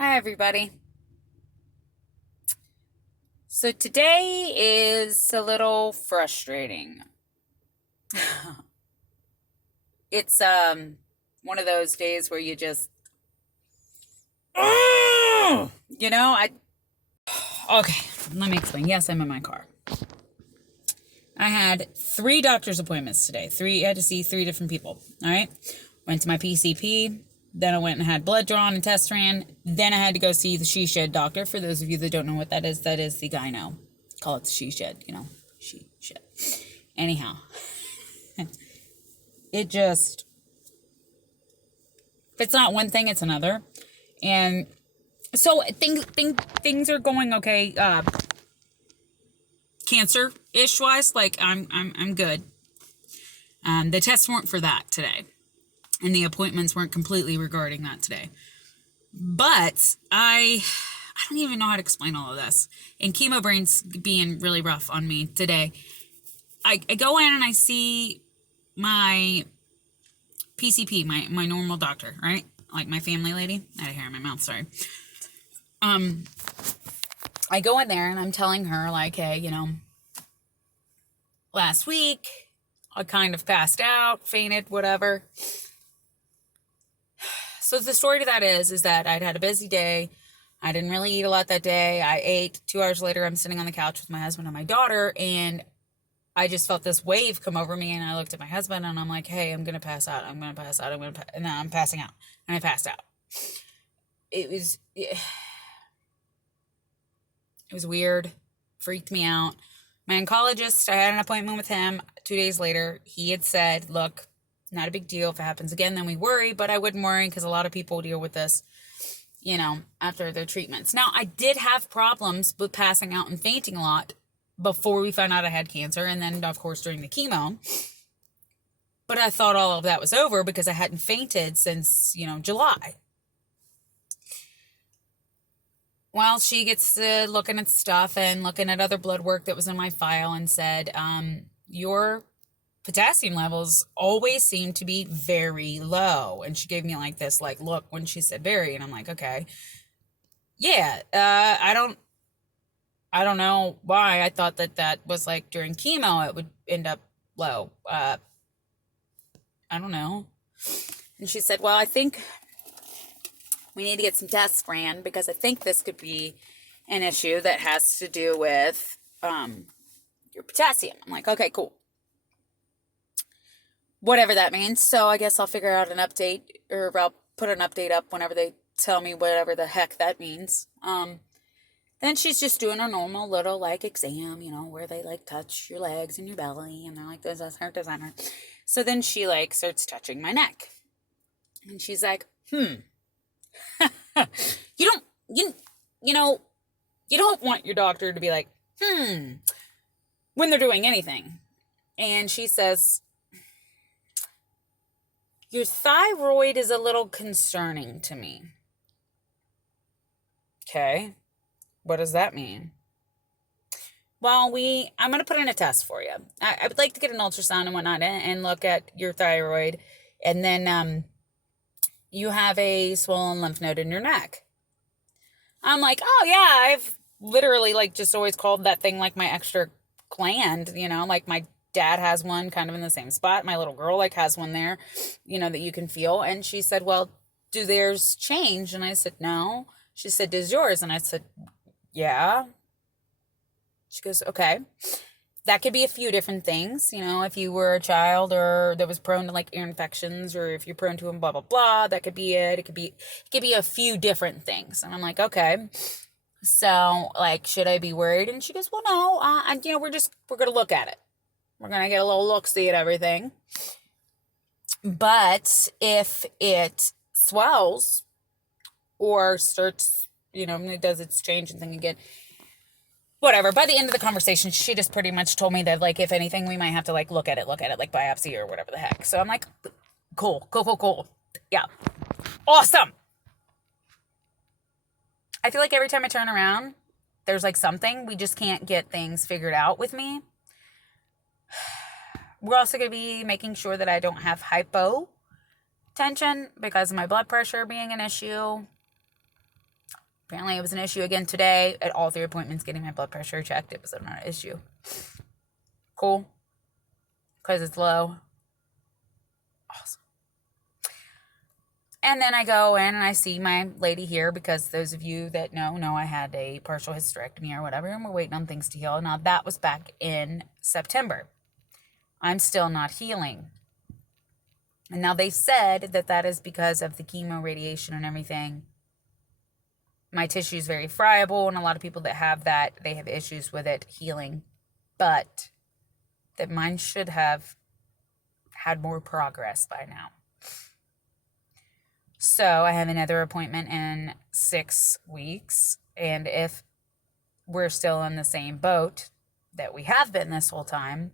Hi, everybody. So today is a little frustrating. It's one of those days where you just I okay, let me explain. Yes, I'm in my car. I had 3 doctor's appointments today. I had to see 3 different people. All right. Went to my PCP, then I went and had blood drawn and test ran. Then I had to go see the she shed doctor. For those of you that don't know what that is the gyno. Call it the she shed, she shed. Anyhow, it just, if it's not one thing, it's another. And so things are going okay, cancer-ish wise. Like I'm good. The tests weren't for that today, and the appointments weren't completely regarding that today. But I don't even know how to explain all of this. And chemo brain's being really rough on me today. I go in and I see my PCP, my normal doctor, right? Like my family lady. I had a hair in my mouth, sorry. I go in there and I'm telling her, like, hey, last week I kind of passed out, fainted, whatever. So the story to that is that I'd had a busy day. I didn't really eat a lot that day. I ate. 2 hours later, I'm sitting on the couch with my husband and my daughter, and I just felt this wave come over me, and I looked at my husband, and I'm like, hey, I'm going to pass out. I'm going to pass out. And then I'm passing out. And I passed out. It was weird. Freaked me out. My oncologist, I had an appointment with him 2 days later. He had said, look, not a big deal. If it happens again, then we worry, but I wouldn't worry because a lot of people deal with this, after their treatments. Now, I did have problems with passing out and fainting a lot before we found out I had cancer, and then, of course, during the chemo. But I thought all of that was over because I hadn't fainted since, July. Well, she gets to looking at stuff and looking at other blood work that was in my file and said, your potassium levels always seem to be very low. And she gave me like this, like, look, when she said very, and I'm like, okay. Yeah, I don't know why. I thought that was like during chemo, it would end up low. I don't know. And she said, well, I think we need to get some tests ran because I think this could be an issue that has to do with your potassium. I'm like, okay, cool. Whatever that means. So I guess I'll figure out an update, or I'll put an update up whenever they tell me whatever the heck that means. Then she's just doing a normal little like exam, where they like touch your legs and your belly, and they're like, does that hurt, does that hurt? So then she like starts touching my neck. And she's like, you don't, you don't want your doctor to be like, when they're doing anything. And she says, your thyroid is a little concerning to me. Okay. What does that mean? Well, I'm going to put in a test for you. I would like to get an ultrasound and whatnot and look at your thyroid. And then you have a swollen lymph node in your neck. I'm like, oh, yeah, I've literally like just always called that thing like my extra gland, like my dad has one kind of in the same spot. My little girl like has one there, that you can feel. And she said, well, do theirs change? And I said, no. She said, does yours? And I said, yeah. She goes, okay. That could be a few different things. If you were a child or that was prone to like ear infections, or if you're prone to them, blah, blah, blah, that could be it. It could be a few different things. And I'm like, okay. So like, should I be worried? And she goes, well, no, we're going to look at it. We're going to get a little look-see at everything. But if it swells or starts, it does its change and thing again, whatever. By the end of the conversation, she just pretty much told me that, like, if anything, we might have to, like, look at it, like biopsy or whatever the heck. So I'm like, cool. Yeah. Awesome. I feel like every time I turn around, there's, like, something. We just can't get things figured out with me. We're also going to be making sure that I don't have hypotension because of my blood pressure being an issue. Apparently it was an issue again today at all 3 appointments getting my blood pressure checked. It was not an issue. Cool. Because it's low. Awesome. And then I go in and I see my lady here because those of you that know I had a partial hysterectomy or whatever, and we're waiting on things to heal. Now, that was back in September. I'm still not healing. And now they said that that is because of the chemo, radiation, and everything. My tissue is very friable, and a lot of people that have that, they have issues with it healing. But that mine should have had more progress by now. So I have another appointment in 6 weeks, and if we're still in the same boat that we have been this whole time,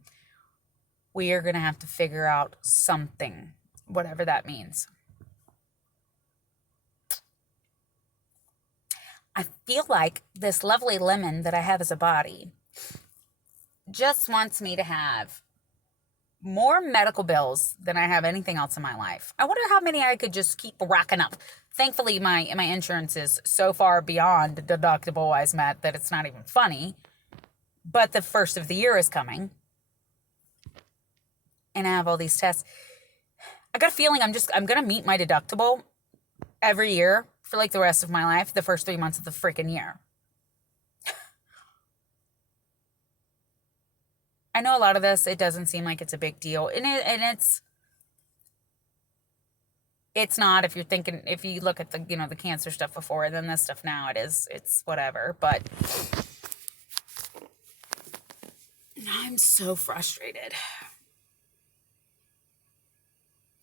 we are going to have to figure out something, whatever that means. I feel like this lovely lemon that I have as a body just wants me to have more medical bills than I have anything else in my life. I wonder how many I could just keep racking up. Thankfully, my insurance is so far beyond deductible-wise, Matt, that it's not even funny. But the first of the year is coming. And I have all these tests. I got a feeling I'm going to meet my deductible every year for like the rest of my life, the first 3 months of the freaking year. I know a lot of this, it doesn't seem like it's a big deal. And it's not. If you're thinking, if you look at the, the cancer stuff before, then this stuff now, it's whatever. But I'm so frustrated.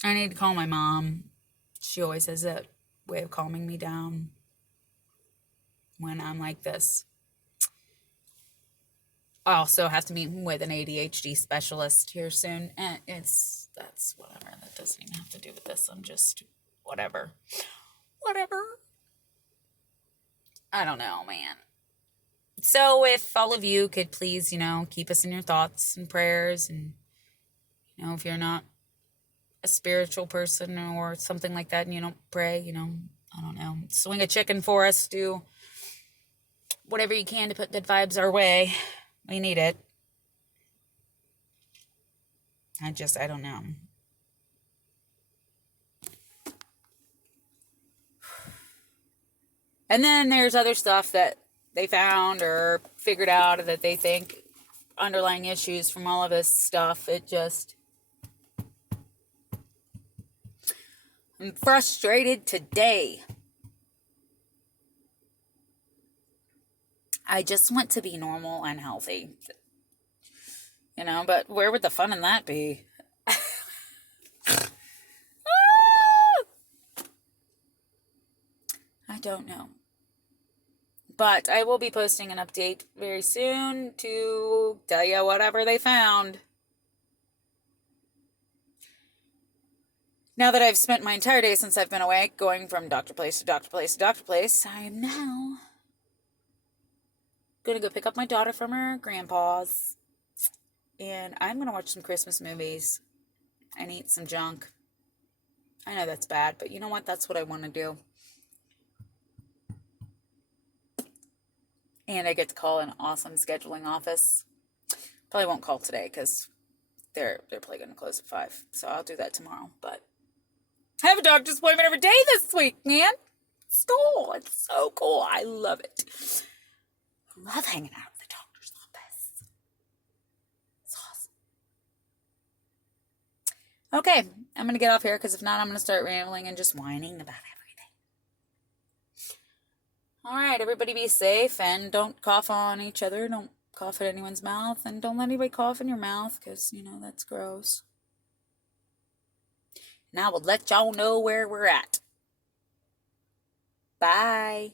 I need to call my mom. She always has a way of calming me down when I'm like this. I also have to meet with an ADHD specialist here soon, and that's whatever. That doesn't even have to do with this. I'm just whatever. I don't know, man. So if all of you could please, keep us in your thoughts and prayers, and if you're not a spiritual person or something like that and you don't pray, I don't know, swing a chicken for us, do whatever you can to put good vibes our way. We need it. I don't know. And then there's other stuff that they found or figured out that they think underlying issues from all of this stuff. I'm frustrated today. I just want to be normal and healthy. But where would the fun in that be? I don't know. But I will be posting an update very soon to tell you whatever they found. Now that I've spent my entire day since I've been awake going from doctor place to doctor place to doctor place, I am now going to go pick up my daughter from her grandpa's. And I'm going to watch some Christmas movies and eat some junk. I know that's bad, but you know what? That's what I want to do. And I get to call an awesome scheduling office. Probably won't call today because they're probably going to close at 5. So I'll do that tomorrow. But I have a doctor's appointment every day this week, man. It's cool. It's so cool. I love it. I love hanging out at the doctor's office. It's awesome. Okay, I'm going to get off here because if not, I'm going to start rambling and just whining about everything. All right, everybody be safe and don't cough on each other. Don't cough at anyone's mouth, and don't let anybody cough in your mouth because, that's gross. Now we'll let y'all know where we're at. Bye.